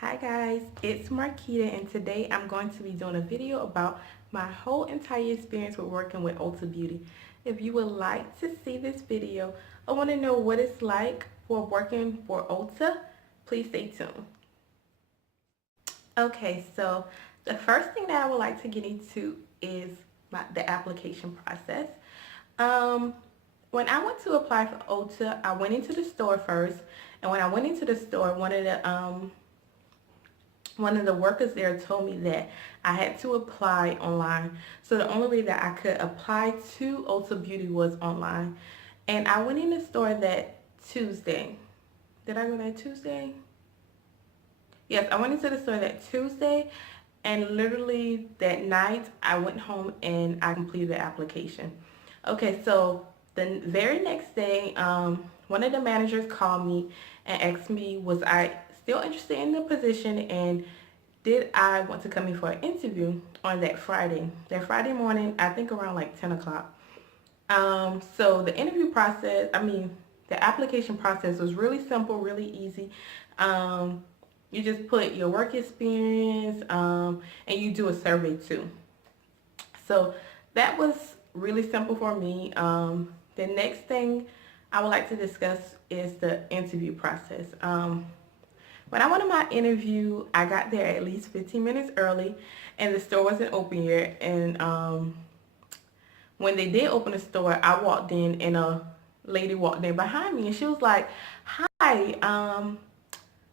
Hi guys, it's Marquita and today I'm going to be doing a video about my whole entire experience with working with Ulta Beauty. If you would like to see this video or want to know what it's like for working for Ulta, please stay tuned. Okay, so the first thing that I would like to get into is the application process. Um, when I went to apply for Ulta, I went into the store first, and when I went into the store, one of the workers there told me that I had to apply online. So the only way that I could apply to Ulta Beauty was online. And I went in the store that Tuesday. Did I go that Tuesday? Yes, I went into the store that Tuesday, and literally that night I went home and I completed the application. Okay, so the very next day, one of the managers called me and asked me was I still interested in the position and did I want to come in for an interview on that Friday. That Friday morning, I think around like 10 o'clock. So the interview process, the application process was really simple, really easy. You just put your work experience and you do a survey too. So that was really simple for me. The next thing I would like to discuss is the interview process. When I went to my interview, I got there at least 15 minutes early and the store wasn't open yet. And when they did open the store, I walked in and a lady walked in behind me and she was like, "Hi,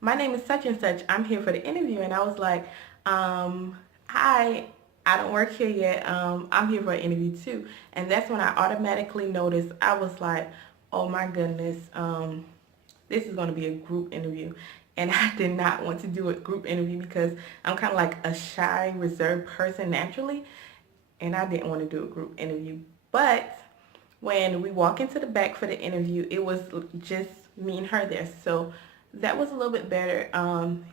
my name is such and such. I'm here for the interview." And I was like, "Hi, I don't work here yet. I'm here for an interview too." And that's when I automatically noticed, I was like, "Oh my goodness, this is going to be a group interview." And I did not want to do a group interview because I'm kind of like a shy, reserved person naturally. And I didn't want to do a group interview. But when we walk into the back for the interview, it was just me and her there. So that was a little bit better.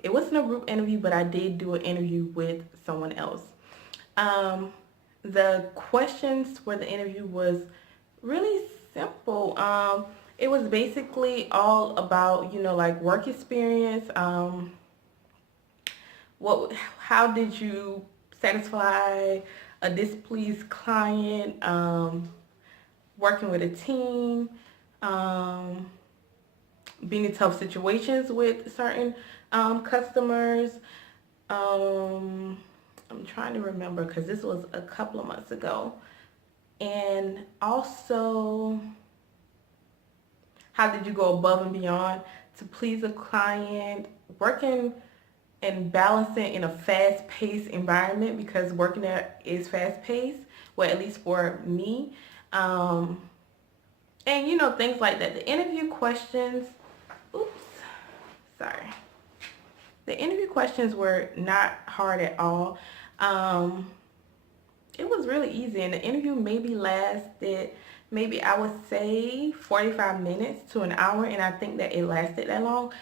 It wasn't a group interview, but I did do an interview with someone else. The questions for the interview was really simple. It was basically all about, like work experience. How did you satisfy a displeased client? Working with a team, being in tough situations with certain customers. I'm trying to remember because this was a couple of months ago. And also, how did you go above and beyond to please a client? Working and balancing in a fast-paced environment, because working there is fast-paced, well, at least for me. And things like that. The interview questions, oops, sorry. The interview questions were not hard at all. It was really easy, and the interview maybe I would say 45 minutes to an hour, and I think that it lasted that long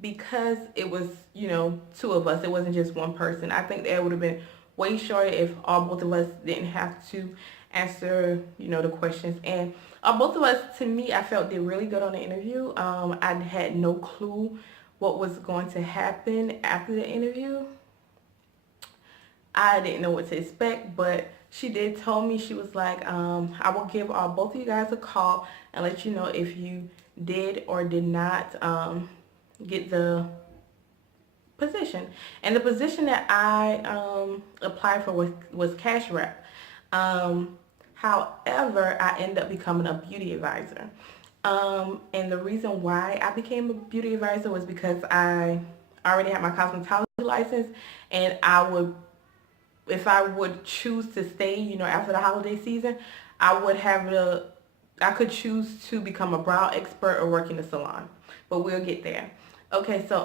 because it was, two of us. It wasn't just one person. I think that would have been way shorter if both of us didn't have to answer, the questions. And both of us, to me, I felt did really good on the interview. I had no clue what was going to happen after the interview. I didn't know what to expect, but she did tell me, she was like, I will give both of you guys a call and let you know if you did or did not get the position. And the position that I applied for was cash rep. However, I ended up becoming a beauty advisor. And the reason why I became a beauty advisor was because I already had my cosmetology license, and if I would choose to stay, after the holiday season, I could choose to become a brow expert or work in a salon, but we'll get there. Okay, so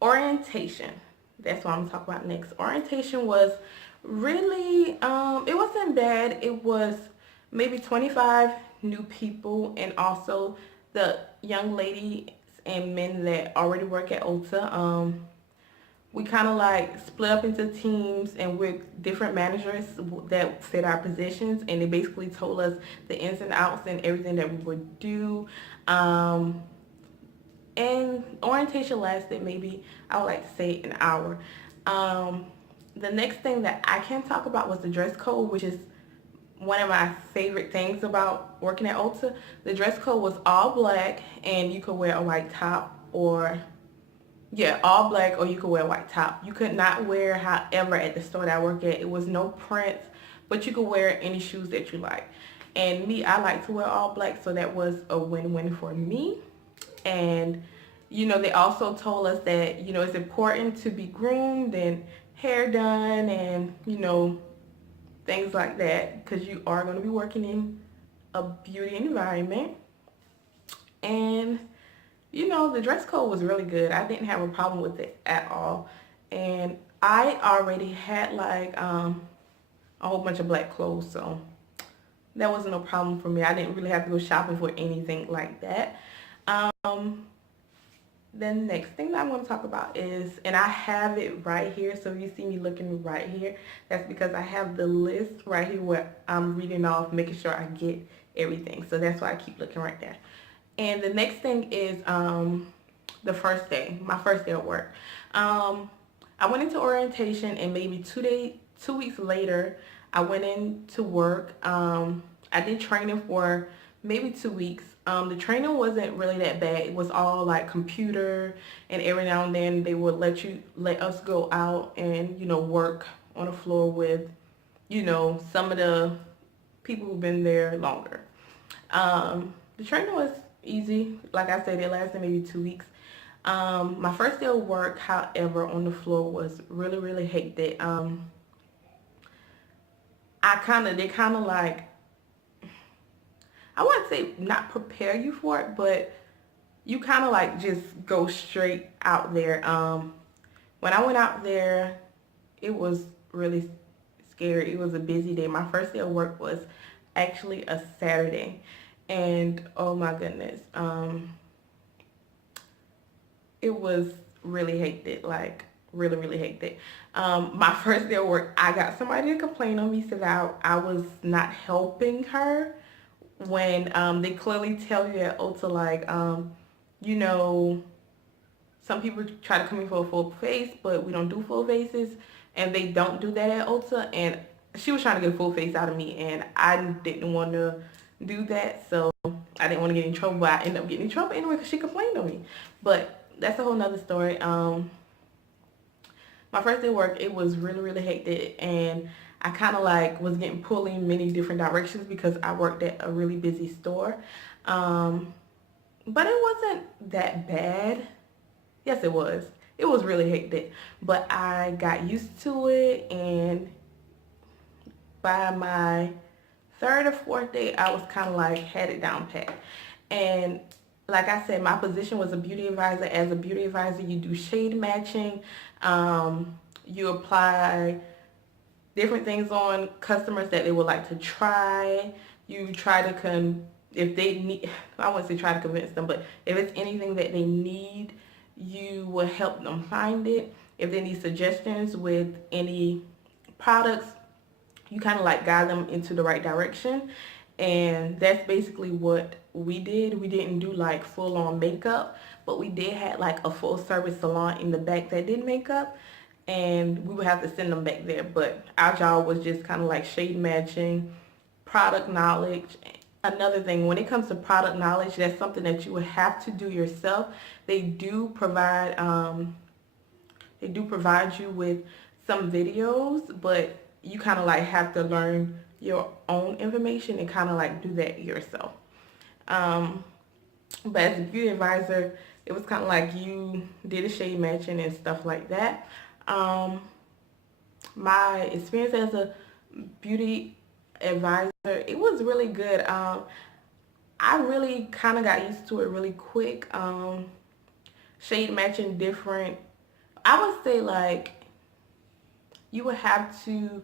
orientation. That's what I'm gonna talk about next. Orientation was really, it wasn't bad. It was maybe 25 new people, and also the young ladies and men that already work at Ulta. We kind of like split up into teams and with different managers that fit our positions, and they basically told us the ins and outs and everything that we would do. And orientation lasted maybe, I would like to say, an hour. Um, the next thing that I can talk about was the dress code, which is one of my favorite things about working at Ulta. The dress code was all black, and you could wear a white top, or yeah, all black, or you could wear a white top. You could not wear, however, at the store that I work at, it was no prints, but you could wear any shoes that you like. And me, I like to wear all black, so that was a win-win for me. And they also told us that it's important to be groomed and hair done, and things like that, because you are going to be working in a beauty environment. And the dress code was really good. I didn't have a problem with it at all. And I already had like a whole bunch of black clothes, so that wasn't no problem for me. I didn't really have to go shopping for anything like that. Um, the next thing that I'm going to talk about is, and I have it right here, so if you see me looking right here, that's because I have the list right here where I'm reading off, making sure I get everything. So that's why I keep looking right there. And the next thing is the first day, my first day of work. I went into orientation, and maybe 2 weeks later, I went into work. I did training for maybe 2 weeks. The training wasn't really that bad. It was all like computer, and every now and then they would let us go out and work on the floor with some of the people who've been there longer. The training was easy. Like I said, it lasted maybe 2 weeks. My first day of work, however, on the floor was really, really hectic. They kind of like, I wouldn't say not prepare you for it, but you kind of like just go straight out there. When I went out there, it was really scary. It was a busy day. My first day of work was actually a Saturday, and oh my goodness, it was really hectic, like really, really hectic. My first day of work, I got somebody to complain on me, said I was not helping her, when they clearly tell you at Ulta, like, you know, some people try to come in for a full face, but we don't do full faces, and they don't do that at Ulta. And she was trying to get a full face out of me, and I didn't want to do that, so I didn't want to get in trouble, but I ended up getting in trouble anyway because she complained on me. But that's a whole nother story. My first day of work, it was really, really hectic, and I kind of like was getting pulled in many different directions because I worked at a really busy store. But it wasn't that bad. Yes, it was. It was really hectic, but I got used to it, and by my third or fourth day, I was kind of like had it down pat. And like I said, my position was a beauty advisor. As a beauty advisor, you do shade matching. You apply different things on customers that they would like to try. You try to if they need, I wouldn't say try to convince them, but if it's anything that they need, you will help them find it. If they need suggestions with any products, you kind of like guide them into the right direction. And that's basically what we did. We didn't do like full on makeup, but we did have like a full service salon in the back that did makeup, and we would have to send them back there. But our job was just kind of like shade matching, product knowledge. Another thing, when it comes to product knowledge, that's something that you would have to do yourself. They do provide you with some videos, but you kind of like have to learn your own information and kind of like do that yourself. But as a beauty advisor, it was kind of like you did a shade matching and stuff like that. My experience as a beauty advisor, it was really good. I really kind of got used to it really quick. Shade matching different, I would say like you would have to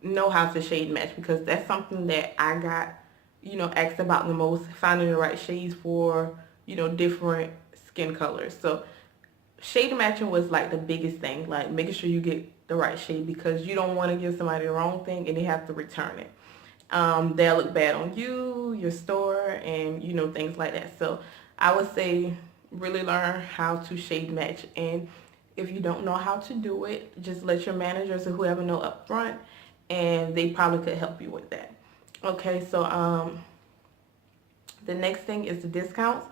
know how to shade match, because that's something that I got, asked about the most, finding the right shades for, different skin colors. So shade matching was like the biggest thing, like making sure you get the right shade, because you don't want to give somebody the wrong thing and they have to return it. They'll look bad on you, your store, and things like that. So I would say really learn how to shade match. And if you don't know how to do it, just let your managers or whoever know up front, and they probably could help you with that. Okay, so the next thing is the discounts.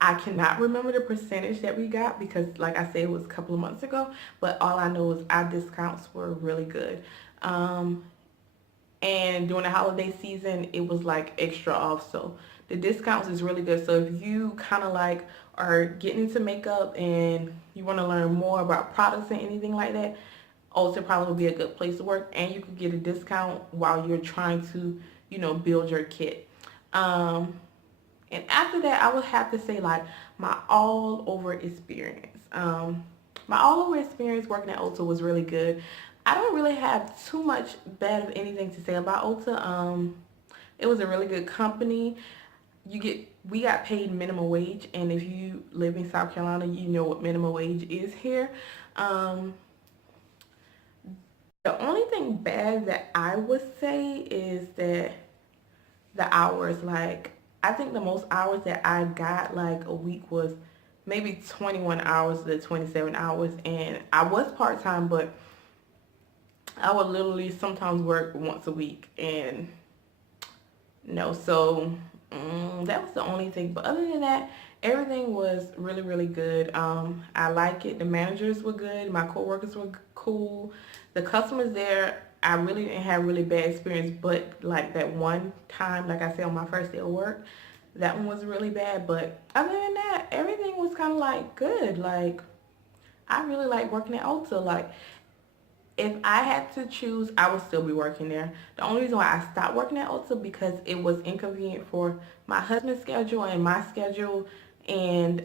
I cannot remember the percentage that we got because, like I said, it was a couple of months ago. But all I know is our discounts were really good. And during the holiday season, it was like extra off. So the discounts is really good. So if you kind of like are getting into makeup and you want to learn more about products and anything like that, Ulta probably would be a good place to work, and you could get a discount while you're trying to, build your kit. Um, and after that, I would have to say like my all over experience. My all over experience working at Ulta was really good. I don't really have too much bad of anything to say about Ulta. It was a really good company. We got paid minimum wage, and if you live in South Carolina, you know what minimum wage is here. Um, the only thing bad that I would say is that the hours, like I think the most hours that I got like a week was maybe 21 hours to 27 hours, and I was part-time, but I would literally sometimes work once a week, and no, so that was the only thing. But other than that, everything was really, really good. I like it. The managers were good. My coworkers were cool. The customers there, I really didn't have really bad experience. But like that one time, like I said, on my first day of work, that one was really bad. But other than that, everything was kind of like good. Like I really like working at Ulta. Like if I had to choose, I would still be working there. The only reason why I stopped working at Ulta because it was inconvenient for my husband's schedule and my schedule, and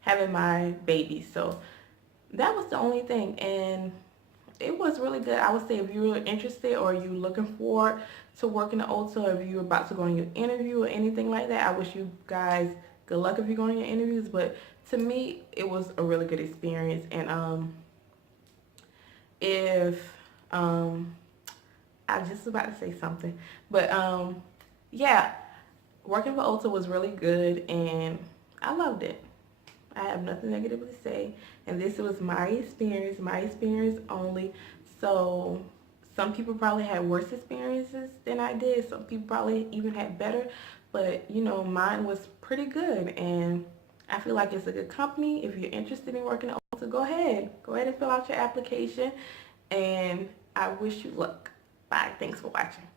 having my baby. So that was the only thing, and it was really good. I would say if you're interested or you're looking forward to working at Ulta, or if you're about to go on your interview or anything like that, I wish you guys good luck if you're going on your interviews. But to me, it was a really good experience, and if I was just about to say something, but yeah, working for Ulta was really good, and I loved it. I have nothing negative to say, and this was my experience only. So some people probably had worse experiences than I did. Some people probably even had better, but mine was pretty good, and I feel like it's a good company. If you're interested in working at Ulta, go ahead and fill out your application, and I wish you luck. Bye. Thanks for watching.